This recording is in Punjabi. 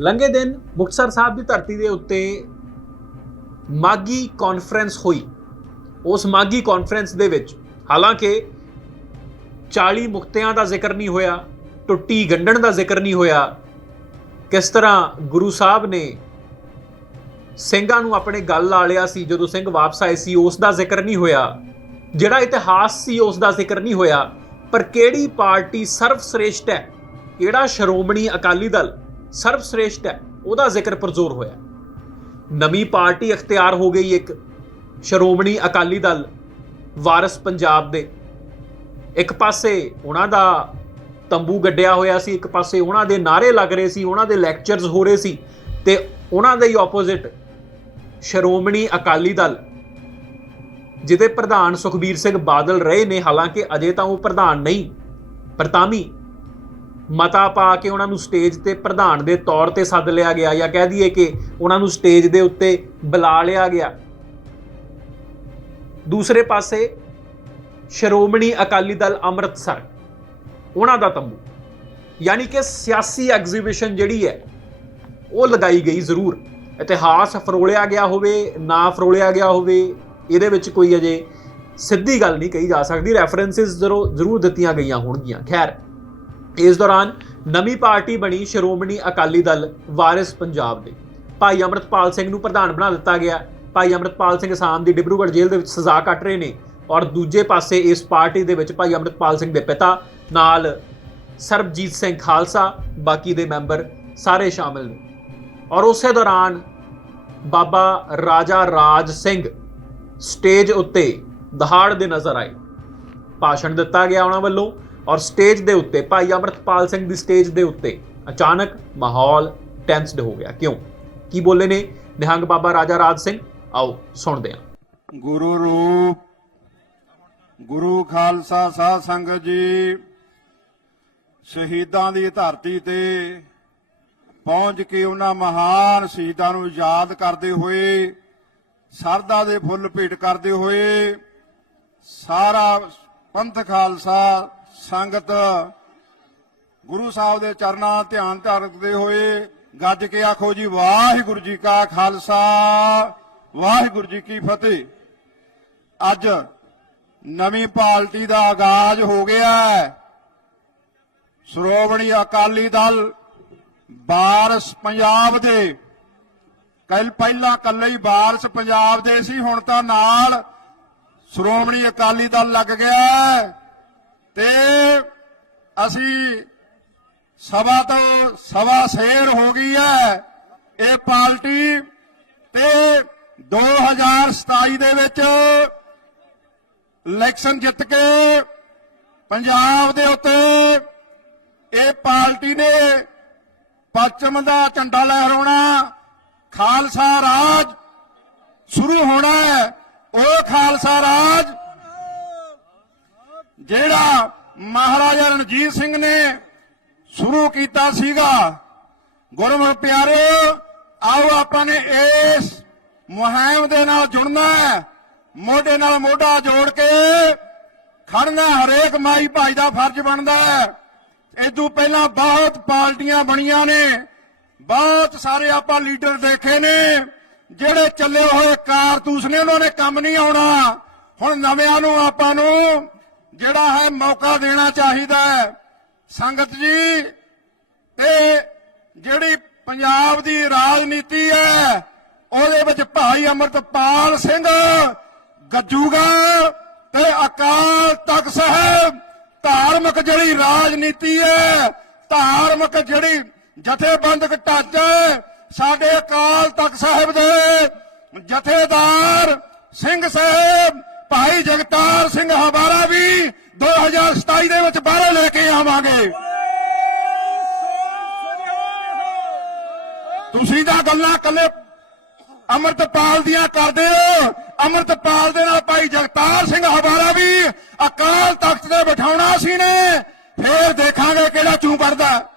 ਲੰਘੇ ਦਿਨ ਮੁਕਤਸਰ ਸਾਹਿਬ ਦੀ ਧਰਤੀ ਦੇ ਉੱਤੇ ਮਾਗੀ ਕਾਨਫਰੰਸ ਹੋਈ। ਉਸ ਮਾਗੀ ਕਾਨਫਰੰਸ ਦੇ ਵਿੱਚ ਹਾਲਾਂਕਿ 40 ਮੁਕਤਿਆਂ ਦਾ ਜ਼ਿਕਰ ਨਹੀਂ ਹੋਇਆ, ਟੁੱਟੀ ਗੰਢਣ ਦਾ ਜ਼ਿਕਰ ਨਹੀਂ ਹੋਇਆ, ਕਿਸ ਤਰ੍ਹਾਂ ਗੁਰੂ ਸਾਹਿਬ ਨੇ ਸਿੰਘਾਂ ਨੂੰ ਆਪਣੇ ਗੱਲ ਲਾ ਲਿਆ ਸੀ, ਜਦੋਂ ਸਿੰਘ ਵਾਪਸ ਆਏ ਸੀ, ਉਸ ਦਾ ਜ਼ਿਕਰ ਨਹੀਂ ਹੋਇਆ। ਜਿਹੜਾ ਇਤਿਹਾਸ ਸੀ, ਉਸ ਦਾ ਜ਼ਿਕਰ ਨਹੀਂ ਹੋਇਆ। ਪਰ ਕਿਹੜੀ ਪਾਰਟੀ ਸਰਵਸ੍ਰੇਸ਼ਟ ਹੈ? ਕਿਹੜਾ ਸ਼੍ਰੋਮਣੀ ਅਕਾਲੀ ਦਲ? ਸਰਵਸ੍ਰੇਸ਼ਟ ਹੈ, ਉਹਦਾ ਜ਼ਿਕਰ ਪਰਜ਼ੋਰ ਹੋਇਆ। ਨਵੀਂ ਪਾਰਟੀ ਅਖਤਿਆਰ ਹੋ ਗਈ ਇੱਕ ਸ਼੍ਰੋਮਣੀ ਅਕਾਲੀ ਦਲ ਵਾਰਿਸ ਪੰਜਾਬ ਦੇ। ਇੱਕ ਪਾਸੇ ਉਹਨਾਂ ਦਾ ਤੰਬੂ ਗੱਡਿਆ ਹੋਇਆ ਸੀ, ਇੱਕ ਪਾਸੇ ਉਹਨਾਂ ਦੇ ਨਾਰੇ ਲੱਗ ਰਹੇ ਸੀ, ਉਹਨਾਂ ਦੇ ਲੈਕਚਰਸ ਹੋ ਰਹੇ ਸੀ ਤੇ ਉਹਨਾਂ ਦੇ ਹੀ ਆਪੋਜ਼ਿਟ ਸ਼੍ਰੋਮਣੀ ਅਕਾਲੀ ਦਲ, ਜਿਹਦੇ ਪ੍ਰਧਾਨ ਸੁਖਬੀਰ ਸਿੰਘ ਬਾਦਲ ਰਹੇ ਨੇ, ਹਾਲਾਂਕਿ ਅਜੇ ਤਾਂ ਉਹ ਪ੍ਰਧਾਨ ਨਹੀਂ ਪਰ ਤਾਂ ਵੀ ਮਤਾ ਪਾ ਕੇ ਉਹਨਾਂ ਨੂੰ ਸਟੇਜ ਤੇ ਪ੍ਰਧਾਨ ਦੇ ਤੌਰ ਤੇ ਸੱਦ ਲਿਆ ਗਿਆ ਜਾਂ ਕਹਿ ਦਈਏ ਕਿ ਉਹਨਾਂ ਨੂੰ ਸਟੇਜ ਦੇ ਉੱਤੇ ਬੁਲਾ ਲਿਆ ਗਿਆ। ਦੂਸਰੇ ਪਾਸੇ ਸ਼੍ਰੋਮਣੀ ਅਕਾਲੀ ਦਲ ਅੰਮ੍ਰਿਤਸਰ, ਉਹਨਾਂ ਦਾ ਤੰਬੂ। ਯਾਨੀ ਕਿ ਸਿਆਸੀ ਐਗਜ਼ੀਬਿਸ਼ਨ ਜਿਹੜੀ ਹੈ, ਉਹ ਲਗਾਈ ਗਈ ਜ਼ਰੂਰ। ਇਤਿਹਾਸ ਫਰੋਲਿਆ ਗਿਆ ਹੋਵੇ, ਨਾ ਫਰੋਲਿਆ ਗਿਆ ਹੋਵੇ, ਇਹਦੇ ਵਿੱਚ ਕੋਈ ਅਜੇ ਸਿੱਧੀ ਗੱਲ ਨਹੀਂ ਕਹੀ ਜਾ ਸਕਦੀ। ਰੈਫਰੈਂਸਸ ਜ਼ਰੂਰ ਜ਼ਰੂਰ ਦਿੱਤੀਆਂ ਗਈਆਂ ਹੋਣਗੀਆਂ। ਖੈਰ ਇਸ ਦੌਰਾਨ ਨਵੀਂ ਪਾਰਟੀ ਬਣੀ ਸ਼੍ਰੋਮਣੀ ਅਕਾਲੀ ਦਲ ਵਾਰਿਸ ਪੰਜਾਬ ਦੇ। ਭਾਈ ਅਮਰਤਪਾਲ ਸਿੰਘ ਨੂੰ ਪ੍ਰਧਾਨ ਬਣਾ ਦਿੱਤਾ ਗਿਆ। ਭਾਈ ਅਮਰਤਪਾਲ ਸਿੰਘ ਅਸਾਮ ਦੀ ਡਿਬਰੂਗੜ੍ਹ ਜੇਲ੍ਹ ਦੇ ਵਿੱਚ ਸਜ਼ਾ ਕੱਟ ਰਹੇ ਨੇ ਔਰ ਦੂਜੇ ਪਾਸੇ ਇਸ ਪਾਰਟੀ ਦੇ ਵਿੱਚ ਭਾਈ ਅਮਰਤਪਾਲ ਸਿੰਘ ਦੇ ਪਿਤਾ ਨਾਲ ਸਰਬਜੀਤ ਸਿੰਘ ਖਾਲਸਾ, ਬਾਕੀ ਦੇ ਮੈਂਬਰ ਸਾਰੇ ਸ਼ਾਮਿਲ ਨੇ। ਔਰ ਉਸੇ ਦੌਰਾਨ ਬਾਬਾ ਰਾਜਾ ਰਾਜ ਸਿੰਘ ਸਟੇਜ ਉੱਤੇ ਦਹਾੜ ਦੇ ਨਜ਼ਰ ਆਏ। ਭਾਸ਼ਣ ਦਿੱਤਾ ਗਿਆ ਉਹਨਾਂ ਵੱਲੋਂ ਔਰ ਸਟੇਜ ਦੇ ਉੱਤੇ, ਭਾਈ ਅਮਰਤਪਾਲ ਸਿੰਘ ਦੀ ਸਟੇਜ ਦੇ ਉੱਤੇ ਅਚਾਨਕ ਮਾਹੌਲ ਟੈਂਸਡ ਹੋ ਗਿਆ। ਕਿਉਂ? ਕੀ ਬੋਲੇ ਨੇ? ਨਿਹੰਗ ਬਾਬਾ ਰਾਜਾ ਰਾਜ ਸਿੰਘ। ਆਓ, ਸੁਣਦੇ ਹਾਂ। ਗੁਰੂ ਰੂਪ, ਗੁਰੂ ਖਾਲਸਾ ਸਾਧ ਸੰਗਤ ਜੀ, ਸ਼ਹੀਦਾਂ ਦੀ ਧਰਤੀ ਤੇ ਪਹੁੰਚ ਕੇ ਉਹਨਾਂ ਮਹਾਨ ਸ਼ਹੀਦਾਂ ਨੂੰ ਯਾਦ ਕਰਦੇ ਹੋਏ, ਸਰਦਾ ਦੇ ਫੁੱਲ ਭੇਟ ਕਰਦੇ ਹੋਏ, ਸਾਰਾ ਪੰਥ ਖਾਲਸਾ ਸੰਗਤ ਗੁਰੂ ਸਾਹਿਬ ਦੇ ਚਰਨਾਂ ਧਿਆਨ ਧਰਦੇ ਹੋਏ ਗੱਜ ਕੇ ਆਖੋ ਜੀ, ਵਾਹਿਗੁਰੂ ਜੀ ਕਾ ਖਾਲਸਾ, ਵਾਹਿਗੁਰੂ ਜੀ ਕੀ ਫਤਿਹ। ਅੱਜ ਨਵੀਂ ਪਾਰਟੀ ਦਾ ਆਗਾਜ਼ ਹੋ ਗਿਆ ਸ਼੍ਰੋਮਣੀ ਅਕਾਲੀ ਦਲ ਬਾਰਸ਼ ਪੰਜਾਬ ਦੇ ਕੱਲ ਪਹਿਲਾਂ ਕੱਲੇ ਹੀ ਵਾਰਸ ਪੰਜਾਬ ਦੇ ਸੀ, ਹੁਣ ਤਾਂ ਨਾਲ ਸ਼੍ਰੋਮਣੀ ਅਕਾਲੀ ਦਲ ਲੱਗ ਗਿਆ ਤੇ ਅਸੀਂ ਸਭਾ ਤੋਂ ਸਵਾ ਸ਼ੇਰ ਹੋ ਗਈ ਹੈ। ਇਹ ਪਾਰਟੀ ਤੇ 2027 ਦੇ ਵਿੱਚ ਇਲੈਕਸ਼ਨ ਜਿੱਤ ਕੇ ਪੰਜਾਬ ਦੇ ਉੱਤੇ ਇਹ ਪਾਰਟੀ ਨੇ ਪੱਛਮ ਦਾ ਝੰਡਾ ਲਹਿਰਾਉਣਾ, ਖਾਲਸਾ ਰਾਜ ਸ਼ੁਰੂ ਹੋਣਾ ਹੈ। ਉਹ ਖਾਲਸਾ ਰਾਜ ਜਿਹੜਾ ਮਹਾਰਾਜਾ ਰਣਜੀਤ ਸਿੰਘ ਨੇ ਸ਼ੁਰੂ ਕੀਤਾ ਸੀਗਾ। ਗੁਰਮੁਖ ਪਿਆਰਿਓ ਆਓ ਆਪਾਂ ਨੇ ਇਸ ਮੁਹਿੰਮ ਦੇ ਨਾਲ ਜੁੜਨਾ ਹੈ। ਮੋਢੇ ਨਾਲ ਮੋਢਾ ਜੋੜ ਕੇ ਖੜਨਾ ਹਰੇਕ ਮਾਈ ਭਾਈ ਦਾ ਫਰਜ਼ ਬਣਦਾ ਹੈ। ਇਦੋਂ ਪਹਿਲਾਂ ਬਹੁਤ ਪਾਰਟੀਆਂ ਬਣੀਆਂ ਨੇ। ਬਹੁਤ ਸਾਰੇ ਆਪਾਂ ਲੀਡਰ ਦੇਖੇ ਨੇ। ਜਿਹੜੇ ਚੱਲੇ ਹੋਏ ਕਾਰਤੂਸ ਨੇ, ਉਹਨਾਂ ਨੇ ਕੰਮ ਨਹੀਂ ਆਉਣਾ। ਹੁਣ ਨਵਿਆਂ ਨੂੰ ਆਪਾਂ ਨੂੰ ਜਿਹੜਾ ਹੈ ਮੌਕਾ ਦੇਣਾ ਚਾਹੀਦਾ ਹੈ। ਸੰਗਤ ਜੀ, ਇਹ ਜਿਹੜੀ ਪੰਜਾਬ ਦੀ ਰਾਜਨੀਤੀ ਹੈ, ਉਹਦੇ ਵਿੱਚ ਭਾਈ ਅਮਰਤਪਾਲ ਸਿੰਘ, ਗੱਜੂਗਾ ਤੇ ਅਕਾਲ ਤਖਤ ਸਾਹਿਬ, ਧਾਰਮਿਕ ਜਿਹੜੀ ਰਾਜਨੀਤੀ ਹੈ, ਧਾਰਮਿਕ ਜਿਹੜੀ ਜਥੇਬੰਦਕ ਢਾਂਚਾ ਸਾਡੇ ਅਕਾਲ ਤਖਤ ਸਾਹਿਬ ਦੇ ਜਥੇਦਾਰ ਸਿੰਘ ਸਾਹਿਬ ਭਾਈ ਜਗਤਾਰ ਸਿੰਘ ਹਵਾਰਾ ਵੀ 2027 ਦੇ ਵਿੱਚ ਬਾਹਰੋਂ ਲੈ ਕੇ ਆਵਾਂਗੇ। ਤੁਸੀਂ ਤਾਂ ਗੱਲਾਂ ਕੱਲੇ ਅਮਰਤਪਾਲ ਦੀਆਂ ਕਰਦੇ ਹੋ। ਅਮਰਤਪਾਲ ਦੇ ਨਾਲ ਭਾਈ ਜਗਤਾਰ ਸਿੰਘ ਹਵਾਰਾ ਵੀ ਅਕਾਲ ਤਖਤ ਤੇ ਬਿਠਾਉਣਾ ਸੀ ਨੇ। ਫੇਰ ਦੇਖਾਂਗੇ ਕਿਹੜਾ ਚੂੰ ਕਰਦਾ